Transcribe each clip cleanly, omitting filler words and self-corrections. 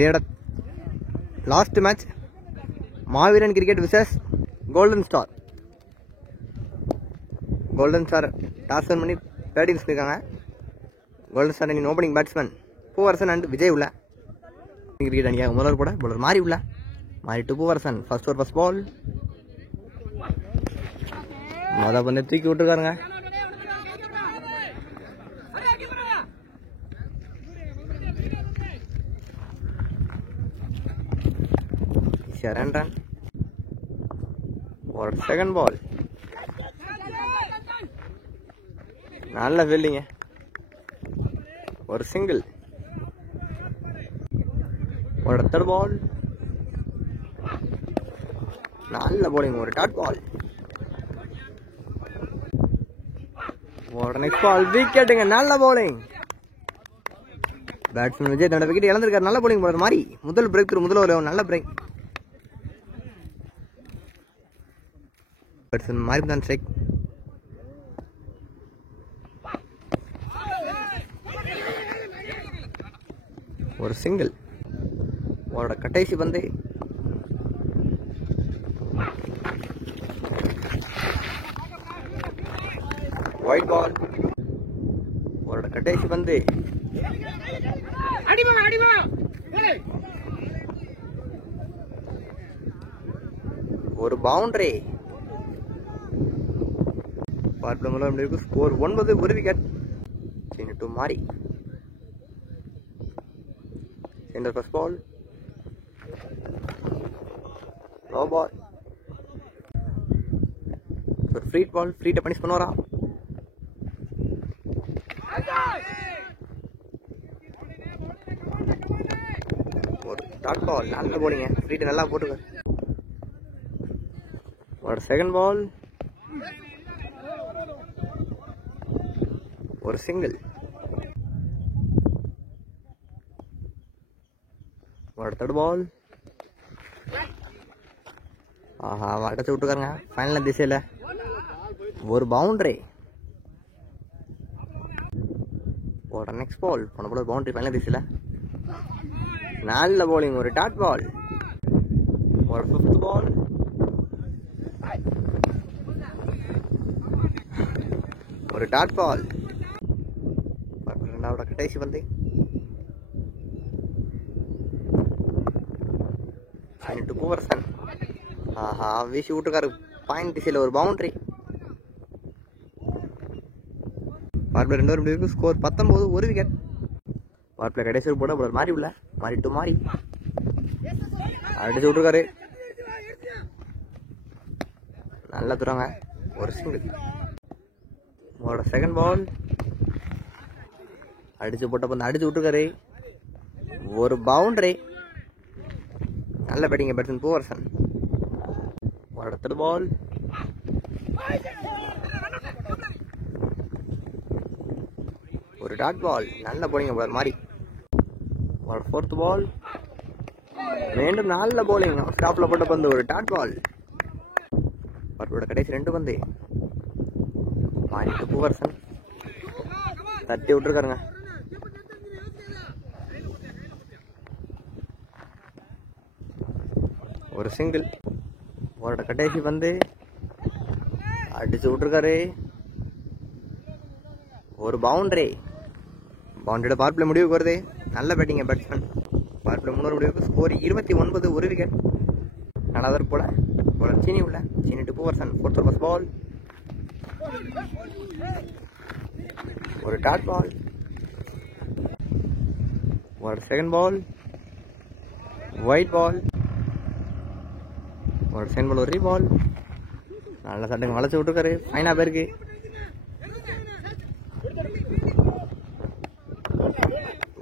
டேட last match Maaveeran cricket versus golden star. Golden star toss win பண்ணி batting இருக்காங்க. Golden star அணியின் opening batsman Poovarasan and Vijay உள்ள cricket அணியாக முதல்வர் போட பவுலர் மாறி உள்ள மாறிட்டு Poovarasan first over first ball பந்து தூக்கி விட்டுருக்காருங்க. ரன் ஒரு செகண்ட் பால் நல்ல ஃபீல்டிங்க, ஒரு சிங்கிள். ஒரு தேர்ட் பால் நல்ல போலிங், ஒரு டாட் பால். ஒரு நெக்ஸ்ட் பால் விக்கெட்டுங்க, நல்ல போலிங். பேட்ஸ்மேன் விஜய் தன்னோட விக்கெட் இழந்திருக்காரு. நல்ல போலிங் போடுற மாதிரி முதல் பிரேக் த்ரூ, முதல் ஒரு நல்ல பிரேக். பேட்ஸ்மேன் மாதிரி தான் ஸ்ட்ரைக். ஒரு சிங்கிள். அவரோட கடைசி பந்து ஒயிட் பால். அவரோட கடைசி பந்து ஒரு பவுண்டரி. ஸ்கோர் 9, ஒரு விக்கெட். மாறி centre first ball low ball, ஒரு ஃப்ரீ பால். ஃப்ரீட்டை பனிஷ் பண்ணுவாரா? ஒரு டாட் பால், நல்ல போலிங்க. ஃப்ரீட்டை நல்லா போட்டுக்க. ஒரு செகண்ட் பால் ஒரு சிங்கிள். ஒரு தேர்ட் பால் ஆஹா அடைச்சு விட்டுருக்காருங்க. ஃபைனல் திசையில் ஒரு பவுண்டரி. ஒரு நெக்ஸ்ட் பால் போன போல பவுண்டரி ஃபைனல் திசையில் நல்ல போலிங், ஒரு டாட் பால். ஒரு ஃபிஃப்த் பால் ஒரு டாட் பால். ரெண்டாவோட கடைசி பந்து பூவரசன் ஆஹா வீசி விட்டுருக்காரு. பாயிண்ட் திசையில் ஒரு பவுண்டரி. பார்ப்ளே 2 ஓவர் ஸ்கோர் 19, ஒரு விக்கெட். பார்ப்ளே கடைசி போட போல மாறி உள்ள மாறி அடிச்சு விட்டுருக்காரு. நல்லா தூராங்க, ஒரு சிங்கிள். உங்களோட செகண்ட் பால் அடிச்சு போட்ட பந்து அடிச்சு விட்டுருக்காரு. ஒரு பவுண்டரி. நல்ல பேட்டிங் பேட்ஸ்மேன் பூவரசன். ஒரு தேர்ட் பால் ஒரு டாட் பால், நல்ல போலிங் மாதிரி. ஒரு ஃபோர்த் பால் மீண்டும் நல்ல போலிங், ஸ்டாப்ல போட்ட பந்து ஒரு டாட் பால். அவரோட கடைசி 2 பந்து மாறிட்டு பூவரசன் தட்டி விட்டுருக்காருங்க. ஒரு சிங்கிள். அவரோட கடைசி வந்து அடிச்சு விட்டுருக்காரு. ஒரு பவுண்டரி. பவுண்டரியோட பவர் பிளே முடிவுக்கு வருது. நல்ல பேட்டிங் பேட்ஸ்மேன். பவர் பிளே 3 முடிவுக்கு ஸ்கோர் 29, ஒரு விக்கெட். நல்லாதான் போல ஒரு சீனி உள்ள சீனிட்டு Poovarasan fourth over first ball ஒரு டாட் பால். ஒரு செகண்ட் பால் ஒயிட் பால். ஒரு செகண்ட் பால் ஒரு ரீபால். நல்ல சட்டைங்க வளைச்சு விட்டுருக்காரு. ஃபைனா பேருக்கு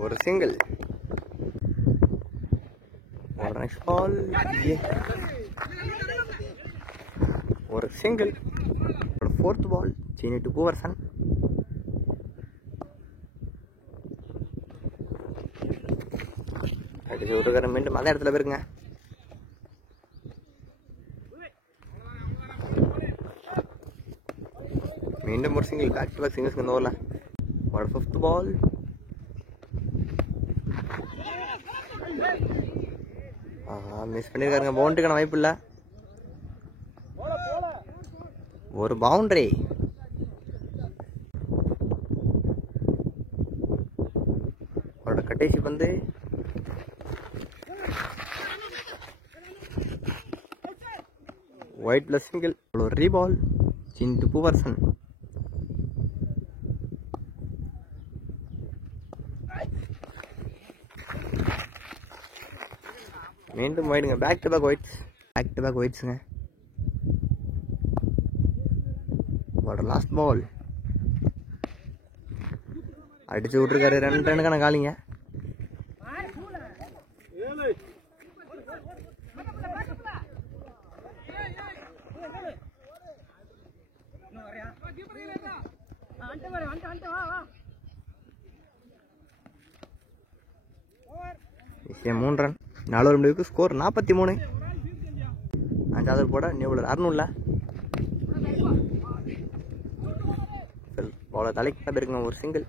ஒரு சிங்கிள். ஒரு நெக்ஸ்ட் பால் ஒரு சிங்கிள். ஒரு ஃபோர்த் பால் சீனிட்டு பூவரசன். அடிச்சு விட்டுருக்காரு. மீண்டும் அதே இடத்துல போயிருங்க. மீண்டும் ஒரு single. Back to back singles இந்த ஓவரில். ஒரு ஃபிஃப்த் பால் மிஸ் பண்ணியிருக்காருங்க. பவுண்டரிக்கான வாய்ப்பு இல்லை. ஒரு பவுண்டரி. அவரோட கடைசி பந்து ஒயிட் பிளஸ் சிங்கிள். ஒரு ரீபால் சிந்து பூவரசன். மீண்டும் ஒயிடுங்க. Back to back wides. Back to back ஒயிட்ஸுங்க. லாஸ்ட் பால் அடிச்சு விட்டுருக்காரு. 2 ரன்னுக்கான காலிங்க. விஷயம் 3 ரன். 4 முடிவுக்கு ஸ்கோர் 43. 5வது போட நியூபலர் 600. அவ்வளோ தலைக்கு இருக்குங்க. ஒரு சிங்கிள்.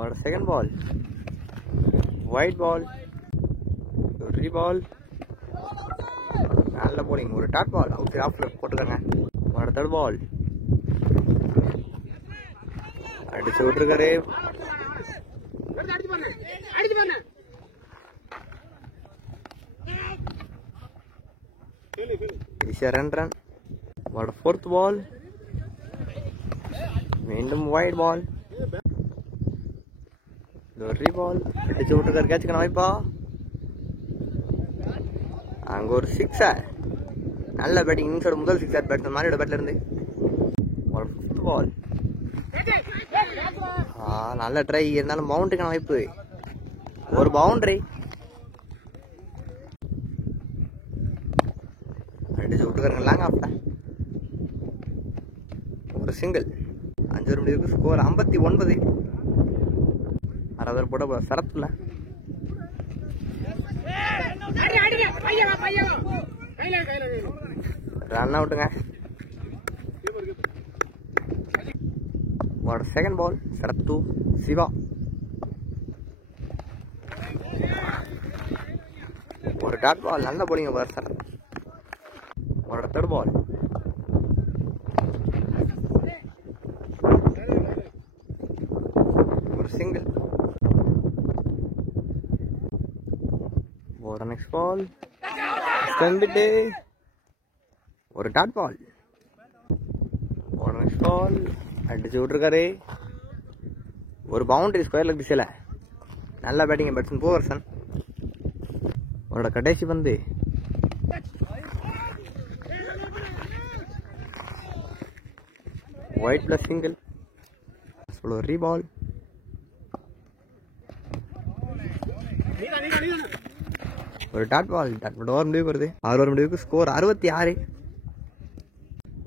ஒரு செகண்ட் பால் ஒயிட் பால். ரீபால். நல்ல போலிங். ஒரு டாட் பால் அவுட் ஆஃப்ல போட்டுருக்காங்க. ஒரு தேர்ட் பால் அடிச்சு விட்டுருக்காரு. ஈஸியா 2 ரன். ஒரு 4th பால். மீண்டும் ஒயிட் பால். ரீபால் அடிச்சு விட்டுருக்காரு. கேட்சுக்கான வாய்ப்பா. அங்க ஒரு 6. நல்ல பேட்டிங். இன்னிங்ஸோட முதல் 6 பேட்ஸ்மேன் மாரியோட பேட்ல இருந்து. ஒரு 5th பால். நல்ல ட்ரை. இருந்தாலும் பவுண்டரிக்கான வாய்ப்பு. ஒரு பவுண்டரி அடிச்சு விட்டுருக்காருங்க. லாங் ஆஃப்ல ஒரு சிங்கிள். 5 முடிவுக்கு ஸ்கோர் 59. 6வது போட சரத்துல ரன் அவுட்டுங்க. ஒரு செகண்ட் பால். சரத்து சிவா. ஒரு டாட் பால். நல்ல போலிங்க பார் சரத். ஒரு தேர்ட் பால். ஒரு சிங்கிள். ஒரு நெக்ஸ்ட் பால். ஸ்டம்பிட்டு. ஒரு டாட் பால். ஒரு நெக்ஸ்ட் பால் அடிச்சு விட்டுருக்காரு. ஒரு பவுண்டரி ஸ்கொயர் லெக் திசையில. நல்ல பேட்டிங் பேட்ஸ்மேன் பூவரசன். அவரோட கடைசி பந்து ஒயிட் பிளஸ் சிங்கிள். ஒரு ரீபால். ஒரு டாட் பால். ஓவர் முடிவுக்கு வருது. 6 முடிவுக்கு ஸ்கோர் 66.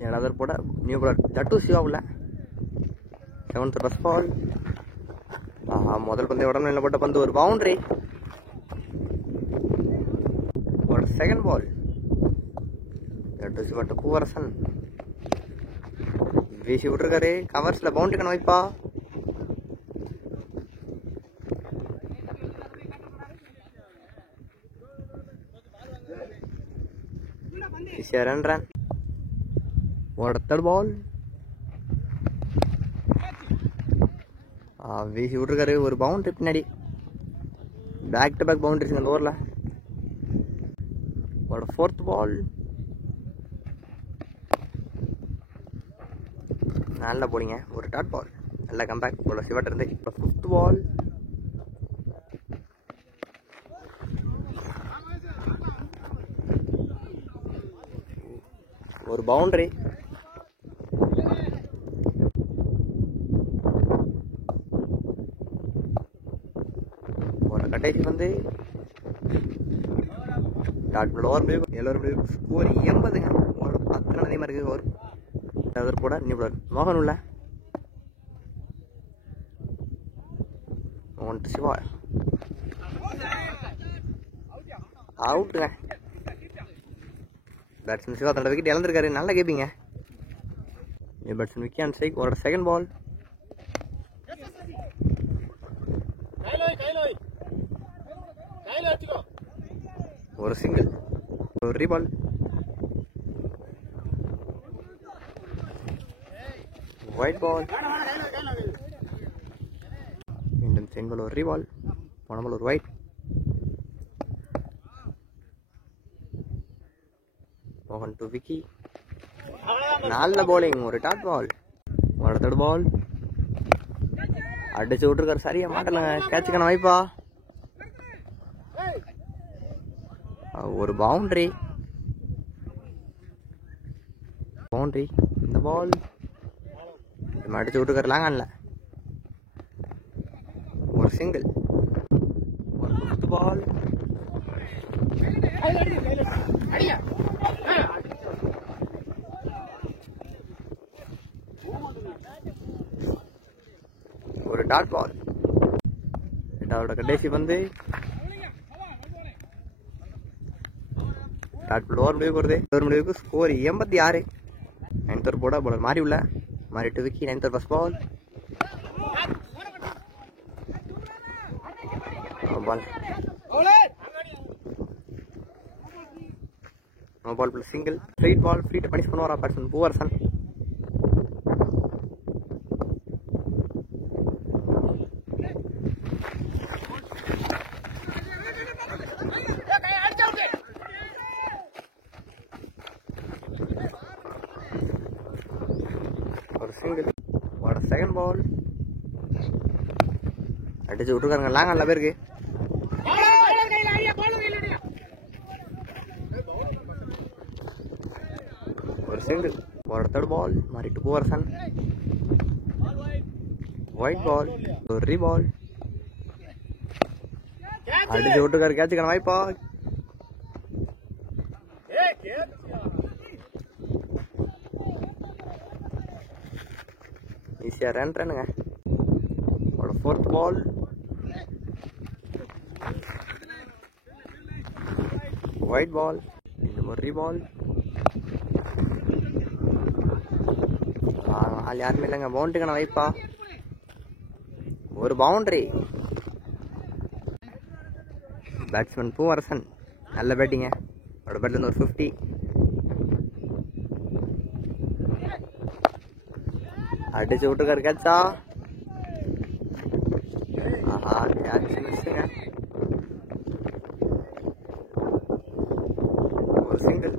7வது போட நியூ பாலர் ஜட்டு சிவா உள்ள. 7th first ball. முதல் பந்தை உடனே போட்ட பந்து ஒரு பவுண்டரி. ஒரு செகண்ட் பால். ஜட்டு சிவா பூவரசன் வீசி விட்டுருக்காரு. கவர்ஸ்ல பவுண்டரிக்கான வாய்ப்பா. ஈஸியா 2 ரன். ஒரு தேர்ட் பால். வீசி விட்டுருக்காரு. ஒரு பவுண்டரி பின்னாடி. பேக் டு பேக் பவுண்டரிஸ் இந்த ஓவரில். ஒரு 4th பால். நல்ல போலிங்க. ஒரு டாட் பால். நல்ல கம்பேக். ஒரு சிவட் இருந்து. 5th பால். ஒரு பவுண்டரி. ஒரு கடைசி வந்து டாட் லோவர் பிளே. எல்லாரும் ஸ்கோர் 80ங்க. ஒரு 10 ரன் அதே மாதிரி இருக்கு. ஒரு அதர் போட நியூபலர் மோகன் உள்ள. சிவா அவுட்டுங்க. பேட்ஸ்மேன் சிவா தன்னோட விக்கெட் இழந்திருக்காரு. நல்லா கேப்பீங்க. Batsman Vicky and strike. ஒரு செகண்ட் பால். ஒரு சிங்கிள், ஒரு ரீபால், ஒயிட் பால், மீண்டும் செங்கல் ஒரு ரீபால், போன பால் ஒரு ஒயிட், மோகன் டு விக்கி, நல்ல bowling, ஒரு டாட் பால், அடுத்த பால் அடிச்சு விட்டுருக்காரு, சரியா மாட்டலங்க, கேட்சுக்கான வாய்ப்பா, ஒரு பவுண்டரி, இந்த பால் அடிச்சு விட்டுருக்காரு லாங்கான்ல, ஒரு சிங்கிள், ஒரு ஃபிஃப்த் பால், ஒரு டாட் பால், எட்டாவோட கடைசி வந்து டாட் பால் ஓவர் முடிவுக்கு வருது, ஓவர் முடிவுக்கு ஸ்கோர் 86. 9th ஓவர் போட பவுலர் மாறி உள்ள, மாறி to Vicky, 9th over first ball, no ball plus single, straight ball, free to punish பண்ணுவாரா பேட்ஸ்மேன் பூவரசன், ஒரு சிங்கிள், ஒரு செகண்ட் பால் அடிச்சு விட்டுருக்காருங்க லாங் நல்ல பேருக்கு, ஒரு சிங்கிள், ஒரு தேர்ட் பால், மாறிட்டு பூவரசன், ஒயிட் பால், ஒரு ரீபால், அடிச்சு விட்டுருக்காரு, கேட்சுக்கான வாய்ப்பா, ஈஸியா ரன்னுங்க, ஒரு ஃபோர்த் பால், ஒயிட் பால், இந்த ஒரு ரீபால், ஆள் யாருமே இல்லைங்க, பவுண்டரிக்கான வாய்ப்பா, ஒரு பவுண்டரி, பேட்ஸ்மேன் பூவரசன் நல்ல பேட்டிங்க, அவரோட பேட்ல இருந்து ஒரு 50, அடிச்சு விட்டுருக்காரு கேட்சா, ஆஹா கேட்ச் மிஸ்ஸுங்க, ஒரு சிங்கிள்,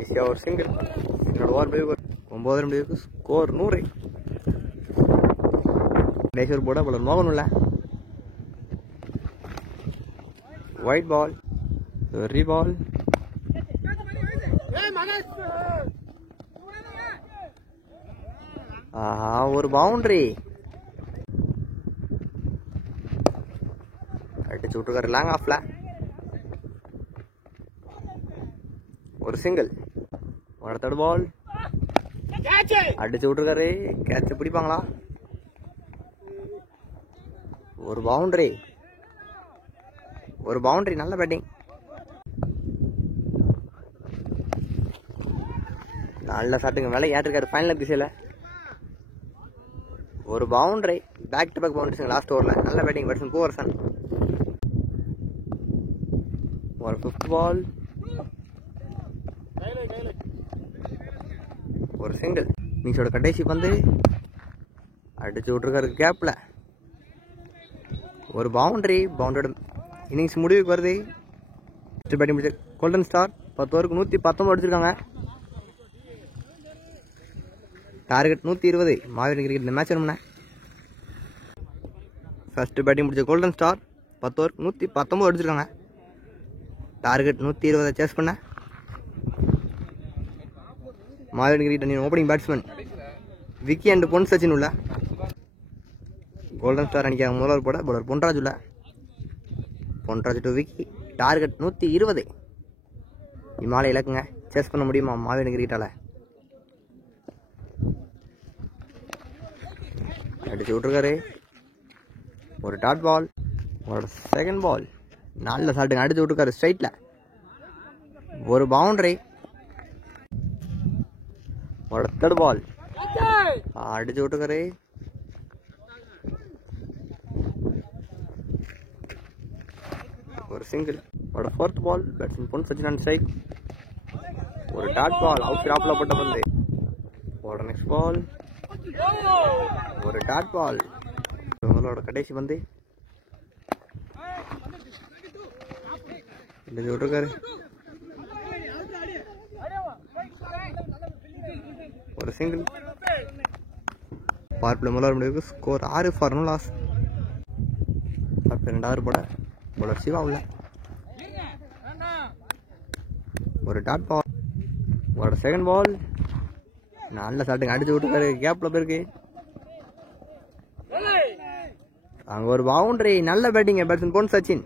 ஈஸியா ஒரு சிங்கிள், என்னோட ஓவர் முடிவுக்கு 9 முடிவுக்கு ஸ்கோர் 100. மேஷூர் போட பவுலர் மோகன் உள்ள, ஒயிட் பால், ரீபால், ஆஹா ஒரு பவுண்டரி, அடிச்சு விட்டுருக்காரு லாங் ஆஃப்ல, ஒரு சிங்கிள், ஒரு தேர்ட் பால் அடிச்சு விட்டுருக்காரு, கேட்ச் பிடிப்பாங்களா, ஒரு பவுண்டரி, நல்ல பேட்டிங், நல்ல ஷாட்டுங்க, மேலே ஏற்றிருக்காரு ஃபைனல் திசையில், ஒரு boundary, back to back boundaries last ஓவரில், நல்ல பேட்டிங் பேட்ஸ்மேன் பூவரசன், ஒரு ஃபிஃப்த் பால், ஒரு சிங்கிள், இன்னிங்ஸோட கடைசி பந்து அடிச்சு விட்டுருக்காரு கேப்ல, ஒரு பவுண்டரி, பவுண்டரியோட இன்னிங்ஸ் முடிவுக்கு வருது. பேட்டிங் முடிச்ச கோல்டன் ஸ்டார் 10 ஓவருக்கு 119 அடிச்சிருக்காங்க, டார்கெட் 120. மாவீரன் கிரிக்கெட் இந்த மேட்ச் வேணும்னா ஃபர்ஸ்ட் பேட்டிங் முடிச்ச கோல்டன் ஸ்டார் 10 ஓவருக்கு 119 அடிச்சிருக்காங்க, டார்கெட் 120 சேஸ் பண்ண மாவீரன் கிரிக்கெட் அணியின் ஓப்பனிங் பேட்ஸ்மேன் விக்கி அண்ட் பொன் சச்சின் உள்ள, கோல்டன் ஸ்டார் அணிக்காக முதல்வர் போட பவுலர் பொன்ராஜ் உள்ள, பொன்ராஜ் டு விக்கி, டார்கெட் 120. இமாலய இலக்குங்க, சேஸ் பண்ண முடியுமா மாவீரன் கிரிக்கெட்டால, அடிச்சு விட்டுருக்காரு, ஒரு டாட் பால், ஒரு செகண்ட் பால், நல்ல ஷாட்டுங்க, அடிச்சு விட்டுருக்காரு ஸ்ட்ரைட்ல, ஒரு பவுண்டரி, ஒரு தேர்ட் பால் அடிச்சு விட்டுருக்காரு, ஒரு சிங்கிள். ஒரு fourth ball batsman Pon Sachin on strike. ஒரு டாட் பால் அவுட் ஸ்டாப்ல போட்ட பந்து. ஒரு நெக்ஸ்ட் பால் ஒரு டாட் பால். இவங்களோட கடைசி பந்து விட்டுருக்காரு. ஒரு சிங்கிள். பார்ப்பில் முதல் முடிவுக்கு ஸ்கோர் 6 ஃபார் 0 லாஸ். பார்ப்பில் 2வது போட பவுலர் சிவா உள்ள. ஒரு டாட் பால். ஒரு செகண்ட் பால் நல்ல ஷாட்டுங்க அடிச்சு விட்டுருக்காரு. கேப்ல போயிருக்கு. அங்க ஒரு பவுண்டரி. நல்ல பேட்டிங் பேட்ஸ்மேன் பொன் சச்சின்.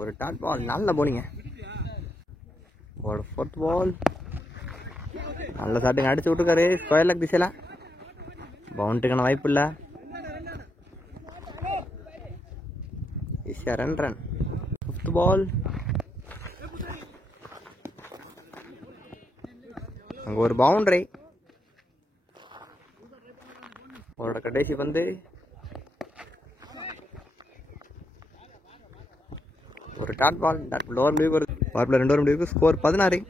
ஒரு டாட் பால் நல்ல போலிங்க. ஒரு ஃபோர்த் பால் நல்ல ஷாட்டுங்க அடிச்சு விட்டுருக்காரு. ஸ்கொயர் லெக் திசையில பவுண்டரிக்கான வாய்ப்பு இல்லை. ஈஸியா ரன். ஃபிஃப்த் பால் அங்க ஒரு பவுண்டரி. அவரோட கடைசி பந்து ஒரு டாட் பால். லோவர் முடிவுக்கு ஒரு பார்ப்பில் 2 முடிவுக்கு ஸ்கோர் 16.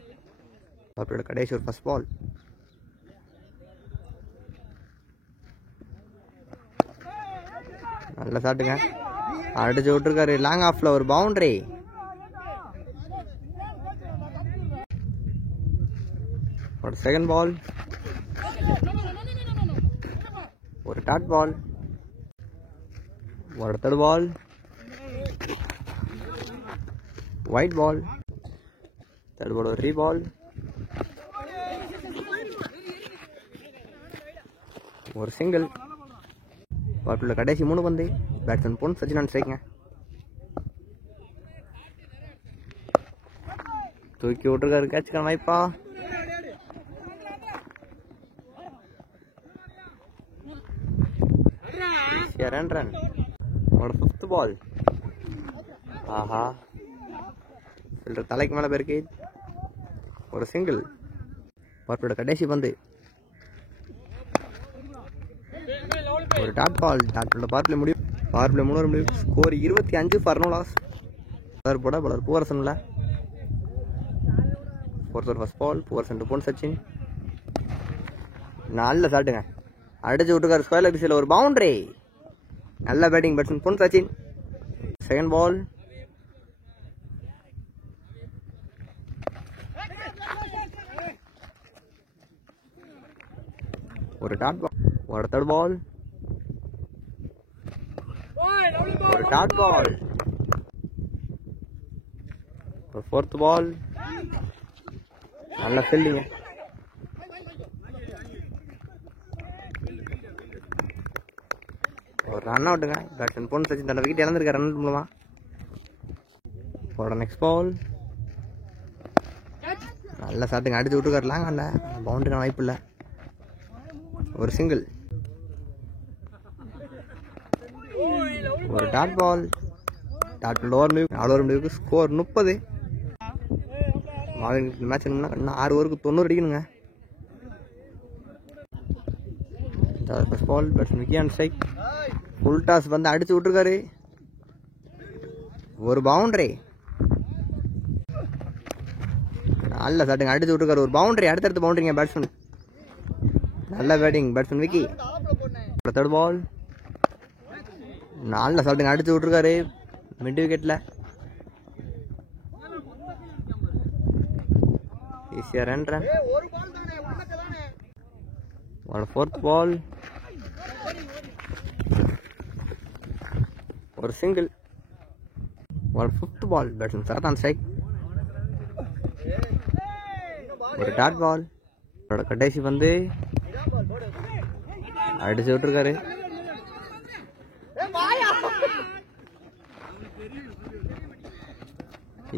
பார்ப்பிலோட கடைசி ஒரு ஃபர்ஸ்ட் பால். நல்ல ஷாட்டுங்க அடிச்சு விட்டுருக்காரு. லாங் ஆஃப்ல ஒரு பவுண்டரி. ஒரு செகண்ட் பால் ஒரு டாட் பால். ஒரு தேர்ட் பால் ஒயிட் பால். தேர்ட் பால் ஒரு ரீபால். ஒரு சிங்கிள். பார்ப்பில் கடைசி 3 பந்து பேட்ஸ்மேன் பொன் சச்சின் ஆன் ஸ்ட்ரைக்குங்க. தூக்கி விட்டுருக்காரு. கேட்சுக்கான வாய்ப்பா. ரன். ஒரு ஃபிஃப்த் பால். ஆஹா ஃபீல்டர் தலைக்கு மேலே போயிருக்கு. ஒரு சிங்கிள். பார்ப்பிலோட கடைசி பந்து ஒரு டாட் பால். டாட் பார்ப்பில் முடிவு. பார்ப்பில் 3 முடிவு ஸ்கோர் 25 ஃபார் 0 லாஸ். போட பலர் பூவரசன்ல. ஃபோர்த் ஃபர்ஸ்ட் பால் பூவரசன் பொன் சச்சின். நல்ல ஷாட்டுங்க அடிச்சு விட்டுருக்காரு. ஸ்கொயர் லெக் திசையில் ஒரு பவுண்டரி. நல்ல பேட்டிங் பேட்ஸ்மேன் பொன் சச்சின். செகண்ட் பால் ஒரு டாட் பால். ஒரு தேர்ட் பால் ஒரு டாட் பால். ஒரு ஃபோர்த் பால் நல்ல ஃபீல்டிங்க. ஒரு ரன் அவுட்டுங்க. பேட்ஸ்மேன் பொன் சச்சின் தன்னோட விக்கெட் இழந்திருக்காரு ரன் மூலமா. ஒரு நெக்ஸ்ட் பால் நல்ல ஷாட்டுங்க அடிச்சு விட்டுருக்காரு. லாங் பவுண்டரிக்கான வாய்ப்பு இல்லை. ஒரு சிங்கிள். ஒரு டாட் பால். டாட் லோவர் முடிவுக்கு ஸ்கோர் 30. மேட்ச் இன்னும் 6 ஓவருக்கு 90 அடிக்கணுங்க. First ball batsman Vicky on strike. Full toss வந்து அடிச்சு விட்டுருக்காரு. ஒரு பவுண்டரி. நல்ல ஷாட்டுங்க அடிச்சு விட்டுருக்காரு. ஒரு பவுண்டரி. அடுத்தடுத்து பவுண்டரிங்க பேட்ஸ்மேன். நல்ல batting batsman Vicky. Third ball நல்ல ஷாட்டுங்க அடிச்சு விட்டுருக்காரு. மிட் விக்கெட்ல ஈஸியா ரன். ஒரு ஃபோர்த் பால் ஒரு சிங்கிள். ஒரு fifth ball batsman Sarath on strike. ஒரு டாட் பால். கடைசி வந்து அடிச்சு விட்டுருக்காரு.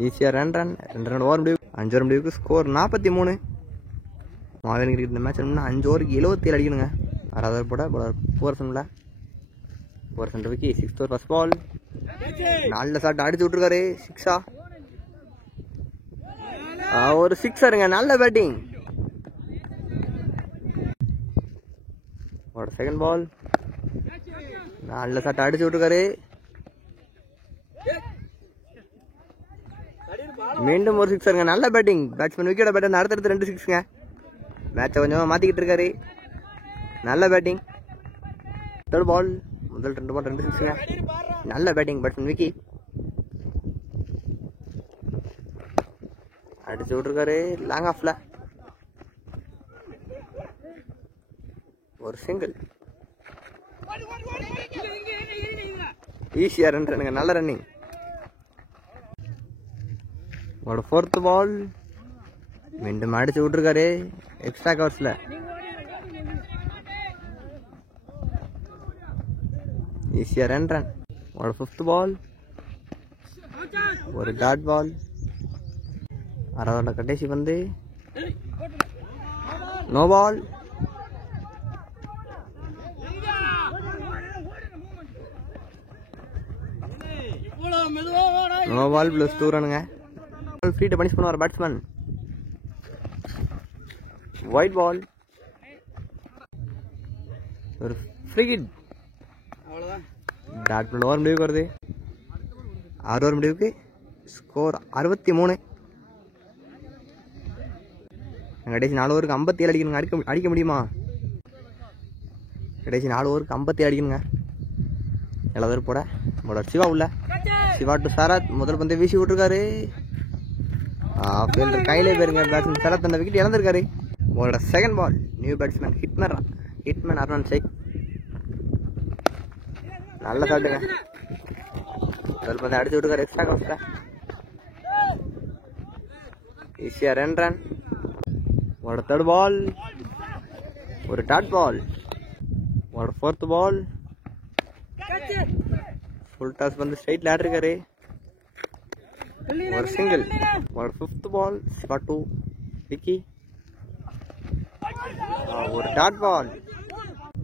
ஈஸியா ரன். 2 ஓவர் முடிவு. 5 ஓவர் முடிவுக்கு ஸ்கோர் 43. மாவீரன் கிரிக்கெட் இந்த மேட்ச் 5 ஓவருக்கு 77 அடிக்கணுங்க. 6வது ஓவர் போட பவுலர் பூவரசன்ல. Poovarasan Vicky. 6th over first ball நல்ல ஷாட் அடிச்சு விட்டுருக்காரு. 6ஆ ஒரு 6 நல்ல பேட்டிங். ஒரு செகண்ட் பால் நல்ல சட்டை அடிச்சு விட்டுருக்காரு. மீண்டும் ஒரு சிக்ஸருங்க. நல்ல பேட்டிங். பேட்ஸ்மேன் விக்கெட் பேட்டர் அடுத்தடுத்து 2 சிக்ஸுங்க. மேட்சை கொஞ்சமாக மாற்றிக்கிட்டு இருக்காரு. நல்ல பேட்டிங். தேர்ட் பால் முதல் 2 பால் 2 சிக்ஸுங்க. நல்ல பேட்டிங் பேட்ஸ்மேன் விக்கி அடிச்சு விட்டுருக்காரு. லாங் ஆஃப்ல ஒரு சிங்கிள். ஈஸியா ரன் ரன்னுங்க. நல்ல ரன்னிங். ஃபோர்த் பால் மீண்டும் அடிச்சு விட்டுருக்காரு எக்ஸ்ட்ரா கவர்ஸ்ல. ஈஸியா ரன். ஃபிஃப்த் பால் ஒரு டாட் பால். 6வது கடைசி வந்து no ball. No ball plus 2 ரனுங்க. ஃப்ரீ பனிஷ் பண்ணுவார் பேட்ஸ்மேன். ஒயிட் பால் ஒரு free hit. Dot ball over முடிவுக்கு வருது. 6 ஓவர் முடிவுக்கு ஸ்கோர் 63. கடைசி 4 ஓவருக்கு 57 அடிக்கணுங்க. அடிக்க முடியுமா? கடைசி 4 ஓவருக்கு 57 அடிக்கணுங்க. 7 ஓவர் போட பவுலர் சிவா உள்ள. சிவா டு சரத். முதல் பந்தை வீசி விட்டுருக்காரு. ஃபீல்டர் கையிலே போயிருங்க. பேட்ஸ்மேன் சரத் அந்த விக்கெட் இழந்திருக்காரு. உங்களோட second ball new batsman hitman Arnan Sheikh. நல்ல ஷாட்டுங்க. முதல் பந்தை அடிச்சு விட்டுருக்காரு எக்ஸ்ட்ரா கவர்ஸ்ல. ஈஸியா ரன். ஒரு தேர்ட் பால் ஒரு டாட் பால். ஒரு ஃபோர்த் பால் ஃபுல் டாஸ் வந்து ஸ்ட்ரைட்ல ஆடிருக்காரு. ஒரு சிங்கிள். ஒரு fifth ball Siva to Vicky. ஒரு டாட் பால்.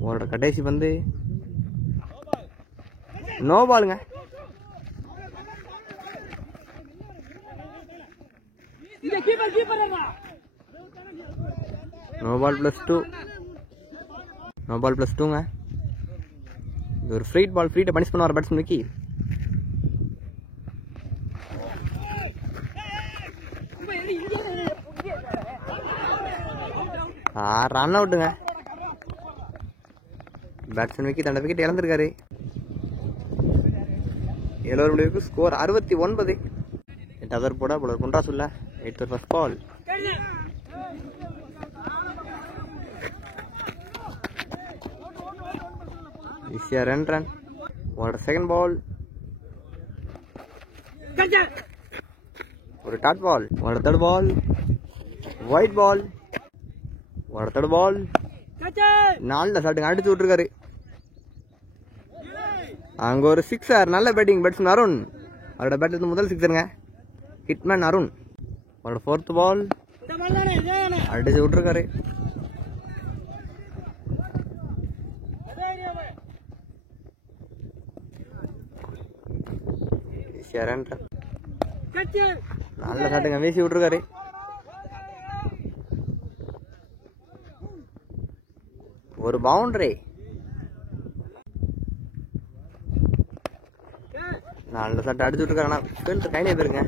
ஒரு கடைசி வந்து நோ பாலுங்க. No ball plus 2. No ball plus 2ங்க. இது ஒரு ஃப்ரீ பால். ஃப்ரீட்டை பனிஷ் பண்ணுவார் பேட்ஸ்மேன் விக்கி. ரன் அவுட்டுங்க. பேட்ஸ்மேன் விக்கி தன்னோட விக்கெட் இழந்திருக்காரு. 7 ஓவர் முடிவுக்கு ஸ்கோர் 69. 8வது ஓவர் போட பவுலர் குண்டாஸ் உள்ள. 8th ஓவர் ஃபர்ஸ்ட் பால் ஈஸியா ரன். ஒரு செகண்ட் பால் ஒரு டாட் பால். ஒரு தேர்ட் பால் ஒயிட் பால். ஒரு தேர்ட் பால் நல்ல ஷாட்டுங்க. அடிச்சு விட்டுருக்காரு. அங்க ஒரு சிக்ஸர். நல்ல பேட்டிங் பேட்ஸ்மேன் அருண். அவரோட பேட்டிங் முதல் சிக்ஸருங்க. ஹிட்மேன் அருண். அவரோட ஃபோர்த் பால் அடிச்சு விட்டுருக்காரு. நல்ல ஷாட்டுங்க. வீசி விட்டுருக்காரு. ஒரு பவுண்டரி. நல்ல ஷாட் அடிச்சு விட்டுருக்காரு. ஆனா ஃபீல்டர் கையிலே போயிருங்க.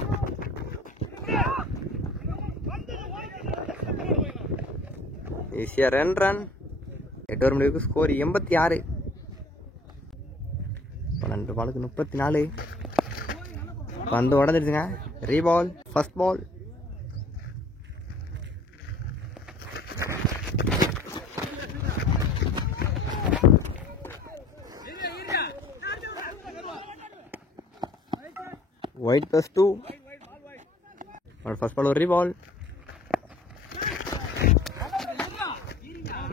ஈஸியா ரன். 8 ஓவர் முடிவுக்கு ஸ்கோர் 86. 12 பாலுக்கு 34. பந்து உடஞ்சிருச்சுங்க. Reball first ball. Wide +2. First ball ஒரு ரீபால்.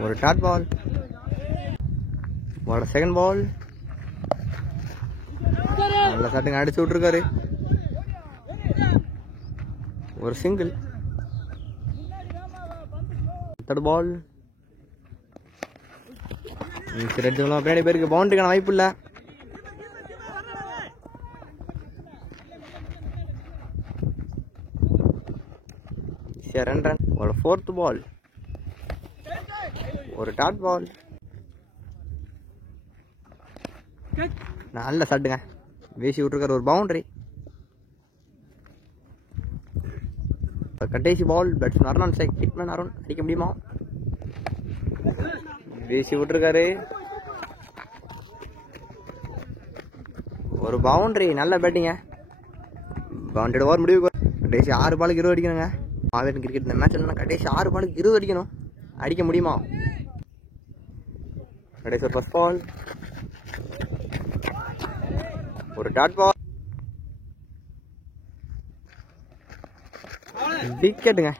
ஒரு டாட் பால். ஒரு செகண்ட் பால் நல்ல ஷாட்டுங்க. அடிச்சு விட்டுருக்காரு. ஒரு சிங்கிள். தேர்ட் பால் பின்னாடி பேருக்கு பவுண்டரிக்கான வாய்ப்பு இல்லை. ரன். ஒரு ஃபோர்த் பால் ஒரு டாட் பால். நல்ல சட்டுங்க, வீசி விட்டுருக்காரு ஒரு பவுண்டரி. கடைசி பால், பேட்ஸ்மேன் அருண் சைக், ஹிட்மேன் அருண் அடிக்க முடியுமா? வீசி விட்டுருக்காரு ஒரு பவுண்டரி. நல்ல பேட்டிங்க, பவுண்டரி ஓவர் முடிவு. கடைசி 6 பாலுக்கு 20 அடிக்கணுங்க. மாவீரன் கிரிக்கெட் இந்த மேட்ச் இல்லைன்னா கடைசி 6 பாலுக்கு 20 அடிக்கணும். அடிக்க முடியுமா? கடைசி ஒரு ஃபர்ஸ்ட் பால், ஒரு டாட் பால், விக்கெட்டுங்க.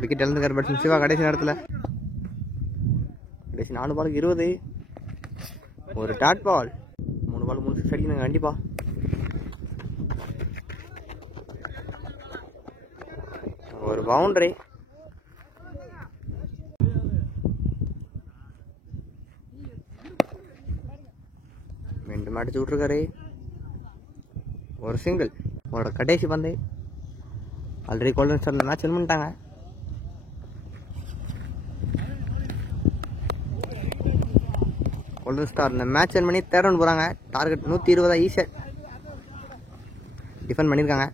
விக்கெட் இழந்துக்காரு பேட்ஸ்மேன் சிவா கடைசி நேரத்தில். கடைசி 4 பாலுக்கு 20, ஒரு டாட் பால், 3 பால் 3 சிக்ஸ் அடிக்கணுங்க கண்டிப்பா. ஒரு பவுண்டரி. மீண்டும் அடிச்சு விட்டுருக்காரு ஒரு சிங்கிள். அவரோட கடைசி பந்து. ஆல்ரெடி கோல்டன் ஸ்டார்ல மேட்ச் வின் பண்ணிட்டாங்க. கோல்டன் ஸ்டார் இந்த மேட்ச் வின் பண்ணி தேர்ட் ரவுண்ட் போறாங்க. டார்கெட் 120 ஈஸியா டிஃபெண்ட் பண்ணியிருக்காங்க.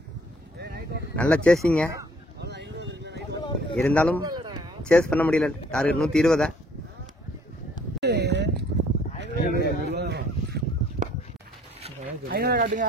நல்ல சேசிங்க, இருந்தாலும் சேஸ் பண்ண முடியல. டார்கெட் 120. காட்டுங்க.